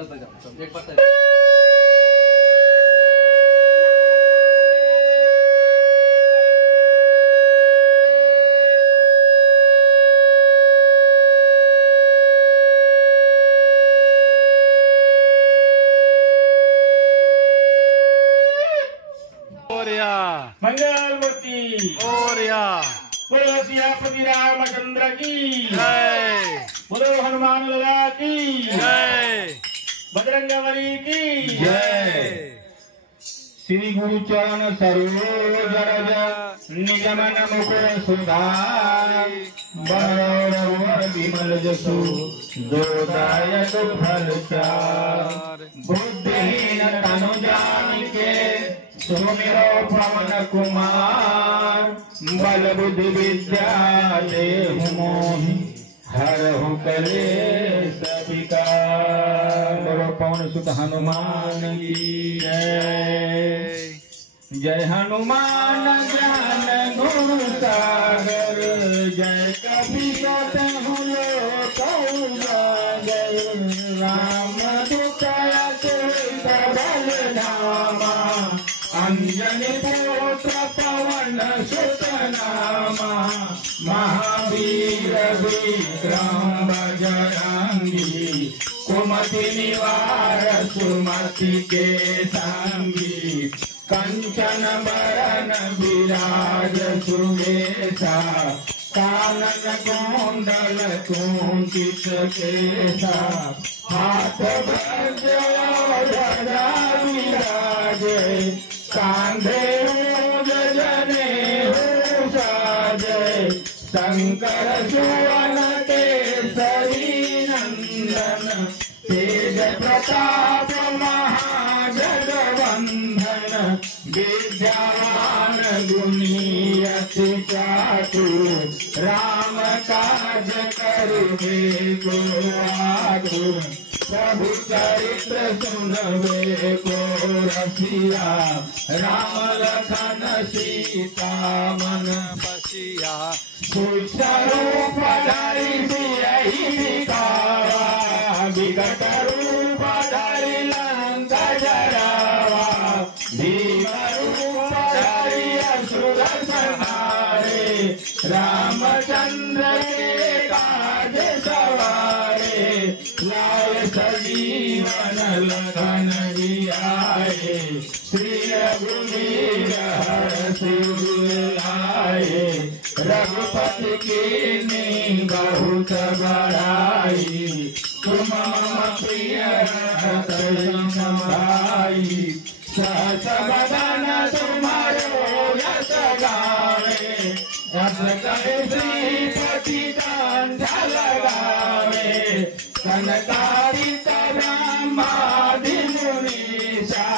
चलता जाओ एक बार मंगलमूर्ति बोलो सियापति रामचंद्र की जय, बोलो हनुमान लाला की जय, बजरंगबली की जय। श्री गुरु चरण सरोज रज निगमन मुकुर सुधार बड़ विमल जसु जोदायक फल चार बुद्धिहीन तनु जानिके सुमिरो पवन कुमार बल बुद्धि विद्या देहु मोहि हरहु कलेश विकार। बोलो पवन सुत हनुमान की जय। जय हनुमान ज्ञान गुण सागर जय कपि सतहु लोक उजागर राम दूत अतुलित बल धामा अंजनी पुत्र पवन सुत नामा महावीर विक्रम बजरंगी कुमति निवार सुमति के संगी कंचन बरन विराज सुवेशा कानन कुंडल कुंचित केशा हाथ वज्र ध्वजा विराजे कांधे मूज जनेऊ साजे शंकर सुवन केसरी नंदन तेज प्रताप महाजगवंदन विद्यावान गुणी अति चातुर राम काज करिबे को आतुर प्रभु चरित्र सुनबे को रसिया राम लखन सीता मन बसिया पुष्ट रूप धरि सियहि दिखावा विकट रूप धरि लंका जरावा भीम रूप धरि असुर संहारे रामचंद्र के काज सवारे लाए सजीवन लखन जियाए श्री रघुवीर हरषि लाए रघुपति की बहुत बड़ाई तुम मम प्रिय भाई सहस बदन तुम्हारो यश गावे रस करे श्रीपति कंठ लगावे कनकादिक ब्रह्मादि मुनीसा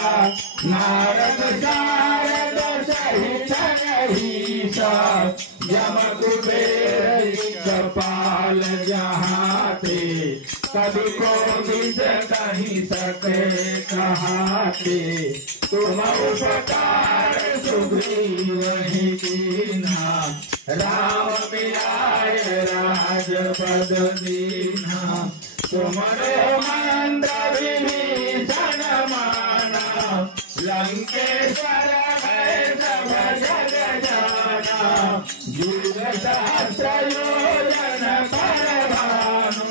नारद शारद सहित गणेशा यम कुबेर कपाल जहाते कभी को विद कहीं सके कहाते तुम उपकार सुग्रीव ही कीना राम मिलाए राजपद दीना तुमरो मंत्र विभीषण माना लंकेश्वर है सब जग जाना युग सहस्र योजन पर भानु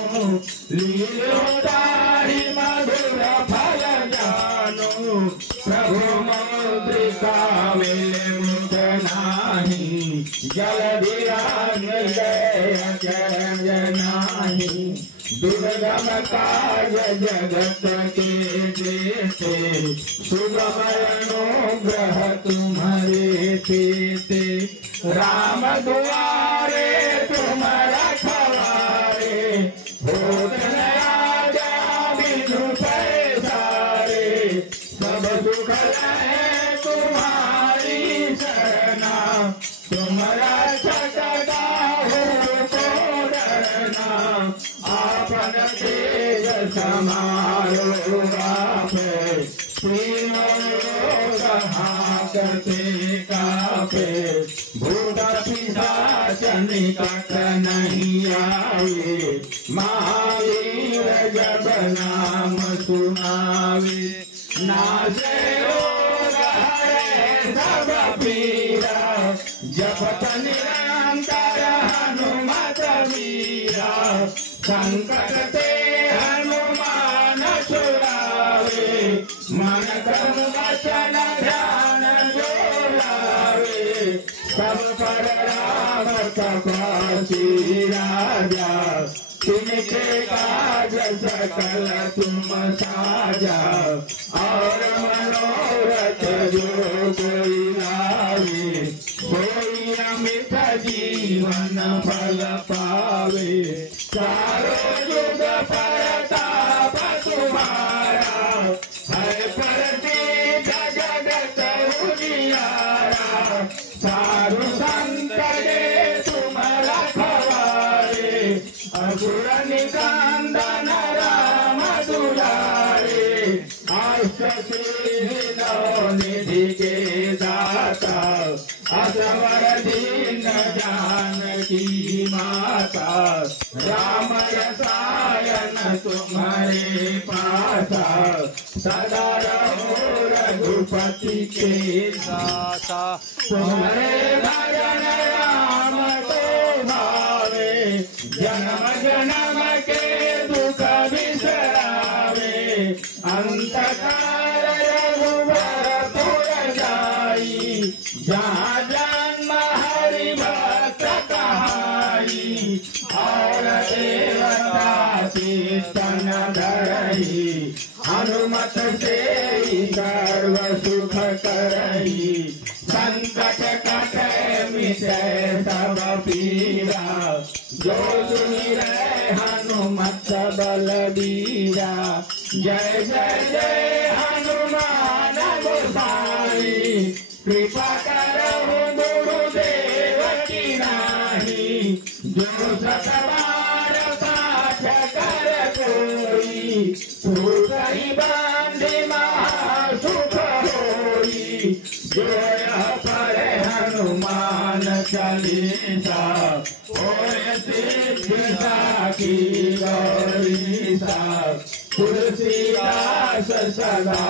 लीलोतारि मधुर फल जानु प्रभु मौद्रिका मिले मुख नाही जलधि जय चरण नाही दुर्गम काज जगत के जेते सुगम अनुग्रह तुम्हारे तेते राम दुआरे तुम रखवारे भूत नया बिनु पैसारे सब सुख है तुम्हारी शरणा तुम रक्षक गाहो को डरना आपन तेज समारो आपे तीनों लोग हाकते कापे भूत पिशाच निकट नहीं आवे, महावीर जब नाम सुनावे, नाशे रोग हरे सब पीरा, जपत निरंतर हनुमत वीरा, संकट ते हनुमान छुड़ावे, मन कर्म वचन ध्यान जो लावे, सब पर राम तपस्वी राजा, तिनके काज सकल तुम साजा, और मनोरथ जो कोई लावे, कोई अमित जीवन फल पावे, चारों युग परताप तुम्हारा, है प्रसिद्ध जगत उजियारा, सारु संत ने तुम रखवारे, असुर निकंदन राम दुलारे, अष्ट सिद्धि निधि के दाता, असवर दीन जानकी माता, राम रसायन तुम्हारे पासा, सदा रहो रघुपति के दाता, तुम्हारे भजन राम को भावे, जन्म जन्म के दुख बिसरावे, अंत काल रघुवर पुर जाई, जहाँ जन्म हरि भक्त कहाई, और देवता कीर्तन धरई, हनुमत से सर्व सुख करई, संकट कट मिटे सब पीरा, जो सुमिरै हनुमत बलबीरा, जय जय जय हनुमान गोसाई, कृपा करहु गुरुदेव की नाही, जो सतबार पाठ कर कोई, सुतहि बांधि महासुख होई, जो यह पढ़े हनुमान चालीसा, होय सिद्धि साखी गौरीसा, तुलसीदास सदा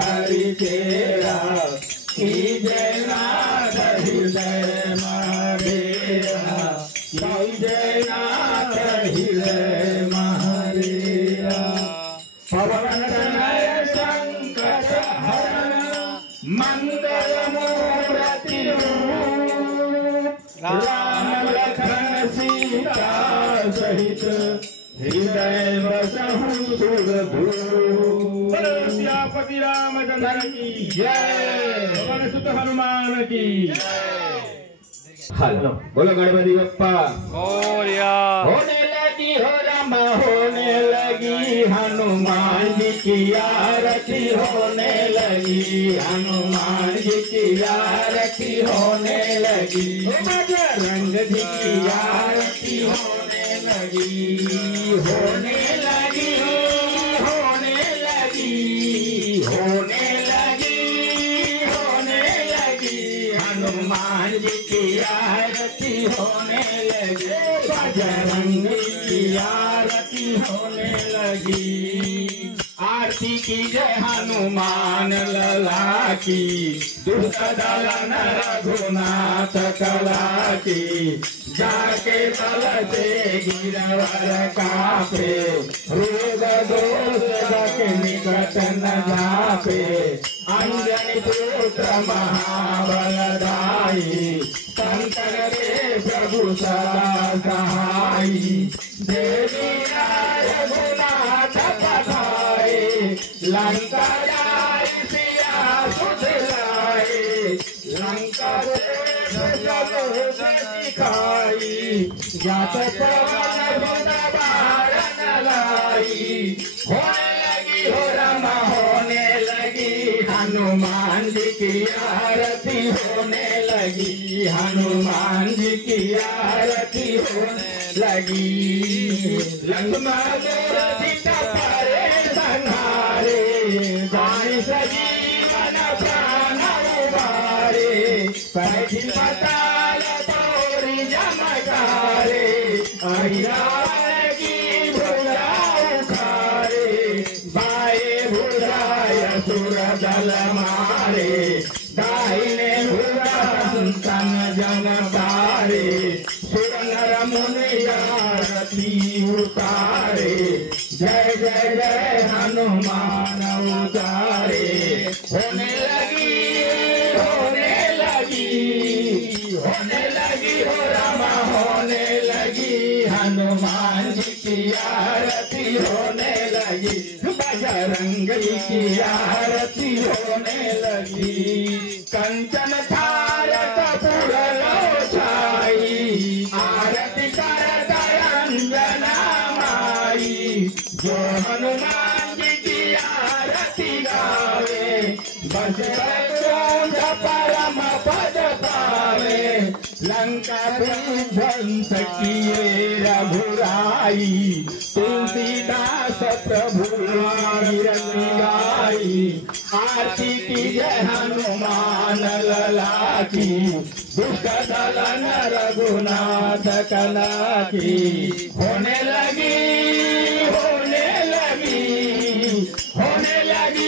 हरि चेरा, जय नाथ हृदय महादेवा, जय नाथ हृदय महादेवा, पवन तनय संकट हरण, मंगल मूर्ति राम लखन सीता सहित, हृदय बसहु सुरभूप, सियापति रामचंद्र की जय, पवन सुत हनुमान की जय। हेलो, बोलो गणपति बप्पा मोरया। होने लगी हो राम, होने लगी हनुमान जी की आरती, होने लगी हनुमान जी की आरती, होने लगी बजरंग जी की आरती, होने लगी, होने लगी, होने लगी, होने लगी, होने लगी, हनुमान जी की आरती होने लगी, बजरंग की आरती होने लगी। आरती की जय हनुमान लला की, दुष्ट दलन रघुनाथ कला की, जाके तल से गिरवर कापे, रोग दोष निकट न जापे, अंजनी पुत्र महाबलदाई, शंकर रे प्रभु सदा सहाई, देवी रघुनाथ पधारे, लंका जाय सिया सुध लाए, लंका सिखाई, जात पवन सुत बारन लाई, होने लगी हो रमा, होने लगी हनुमान जी की आरती, होने लगी हनुमान जी की आरती होने लगी। लंगमा सीता पारे संहारे, जाय सजीवन प्राण उबारे, पैठी पताल तोरी जमका अहिरावण की भुजा उखाड़े, बाएं भुजाय असुर दल मारे, दाहिने भुजा संतन जन तारे, सुर नर मुनि आरती उतारे, जय जय जय हनुमान उतारे। होने लगी हो रामा, होने लगी हनुमान जी की आरती होने लगी, बजरंगी की आरती होने लगी। कंचन थार कपूर लो छाई, आरती करत अंजना माई, जो हनुमान जी की आरती गावे, बस परम पद पावे। लंका ध्वंस किए रघुराई, तुलसीदास प्रभु गाई, आरती की जय हनुमान लला की, दुष्ट दलन रघुनाथ कला की। होने लगी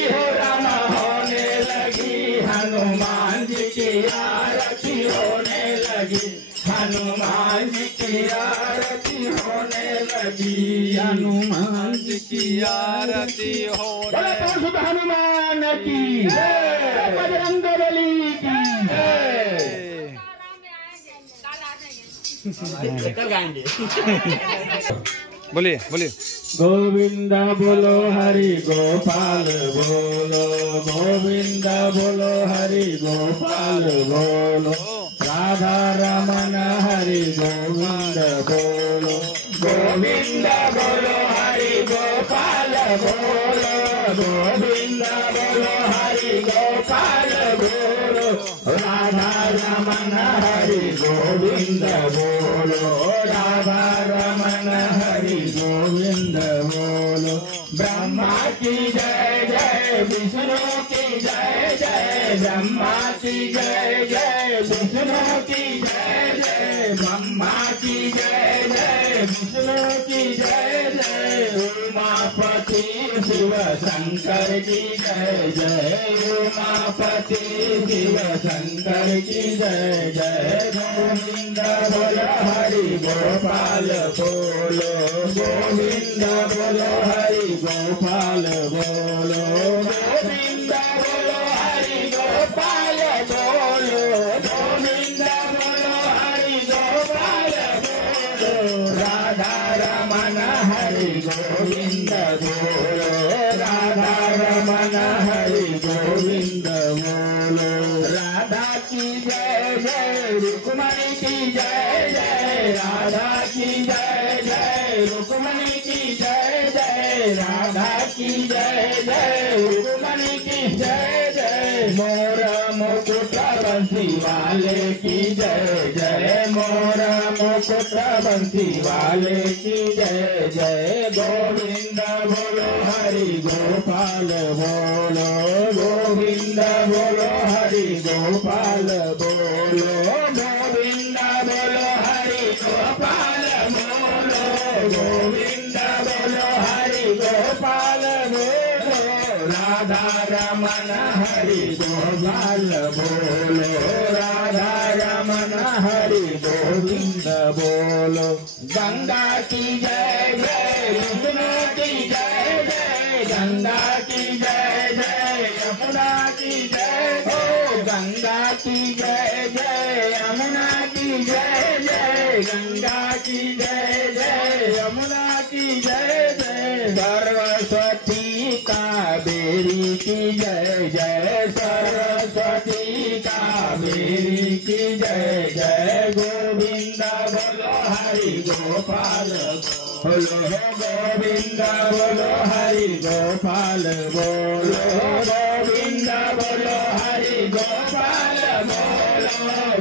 हो रामा, होने लगी हनुमान जी की आरती होने लगी, हनुमान जी की आरती होने लगी, हनुमान जी की आरती होने लगी। हनुमान की जय, बजरंग बली की जय। कल गाएंगे। बोलिए बोलिए। गोविंद बोलो हरि गोपाल बोलो, गोविंद बोलो हरि गोपाल बोलो, राधा रमन हरि गोविंद बोलो, गोविंद बोलो हरि गोपाल बोलो, गोविंद बोलो हरि गोपाल बोलो, राधा रमन हरि गोविंद बोलो, राधा रमन हरि गोविंद बोलो। ब्रह्मा की जय जय, विष्णु की जय जय, ब्रह्मा की जय जय, विष्णु की जय जय, ब्रह्मा की जय जय, विष्णु की जय जय, उमापति शिव शंकर की जय जय, उमापति शिव शंकर की जय जय। गोविंद बोलो हरि गोपाल बोलो, गोविंद बोलो हरि गोपाल बोलो, गोविंद बोलो हरि गोपाल बोलो, गोविंद बोलो हरि गोपाल बोलो, राधा रमन हरि गोविंद बोलो, राधा रमन हरि गोविंद बोलो। राधा की जय जय, रुक्मणी की जय जय, राधा की जय जय, रुक्मणी की जय जय, राधा की जय जय, रुक्मणी की जय जय। मोर मुकुट बंसी वाले की जय जय, मोर मुकुट बंसी वाले की जय जय। गोविंद बोलो हरि गोपाल बोलो, गोविंद बोलो हरि गोपाल बोलो, गोविंद बोलो हरि गोपाल बोलो, गोविंद बोलो हरि गोपाल बोलो, राधा रमन हरि गोपाल बोलो, राधा रमन हरि गोविंद बोलो। गंगा की जय जय, विष्णु की जय जय, गंगा की जय जय, यमुना की जय हो, गंगा की जय जय, यमुना की जय जय, गंगा की जय जय, यमुना की जय जय। सरस्वती कावेरी की जय जय, सरस्वती कावेरी की जय जय। गोविंद बोलो हरि गोपाल बोलो, गोविंद बोलो हरि गोपाल बोलो, गोविंद बोलो हरि गोपाल बोलो,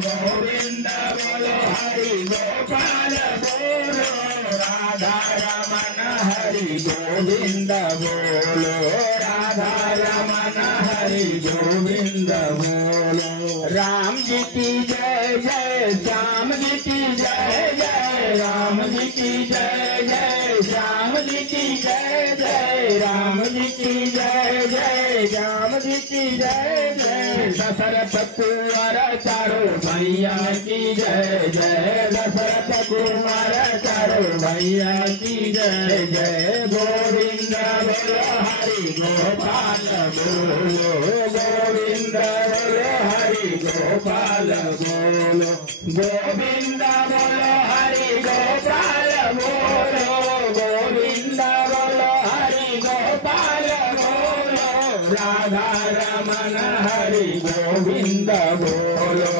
गोविंद बोलो हरि गोपाल बोलो, राधा रमन हरि गोविंद बोलो, राधा रमन हरि गोविंद बोलो। राम जी की जय जय, श्याम जी की जय जय, राम जी की जय जय श्याम जी की जय जय राम जी की जय जय श्याम जी की जय जय दशरथ कुंवर चारों भैया की जय जय दशरथ कुंवर चारों भैया की जय जय गोविंद बोलो हरि गोपाल बोलो गोविंद बोलो हरि गोपाल बोलो गोविंद बोलो हरि गोपाल बोलो गोविंद बोलो हरि गोपाल बोलो राधा रमन हरि गोविंद बोलो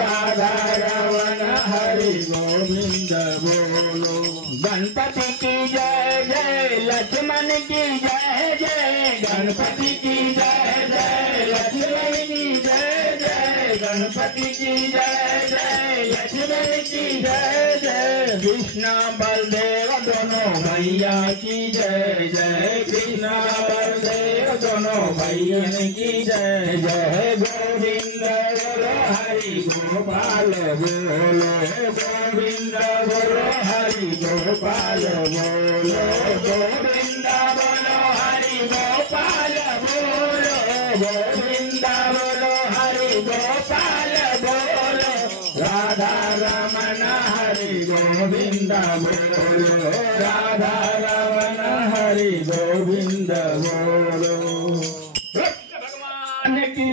राधा रमन हरि गोविंद बोलो गणपति की जय जय लक्ष्मण की जय जय गणपति की जय जय लक्ष्मण की जय जय गणपति की जय जय लक्ष्मण की जय जय कृष्ण बलदेव दोनों भैया की जय जय कृष्ण बलदेव दोनों भैया की जय जय गोविंद बोलो हरि गोपाल बोलो गोविंद बोलो हरि गोपाल बोलो गोविंद बोलो हरि गोपाल बोलो गोविंद बोलो हरि गोपाल बोलो राधा रमन हरि गोविंद बोलो राधा रमन हरि गोविंद बोलो भगवान की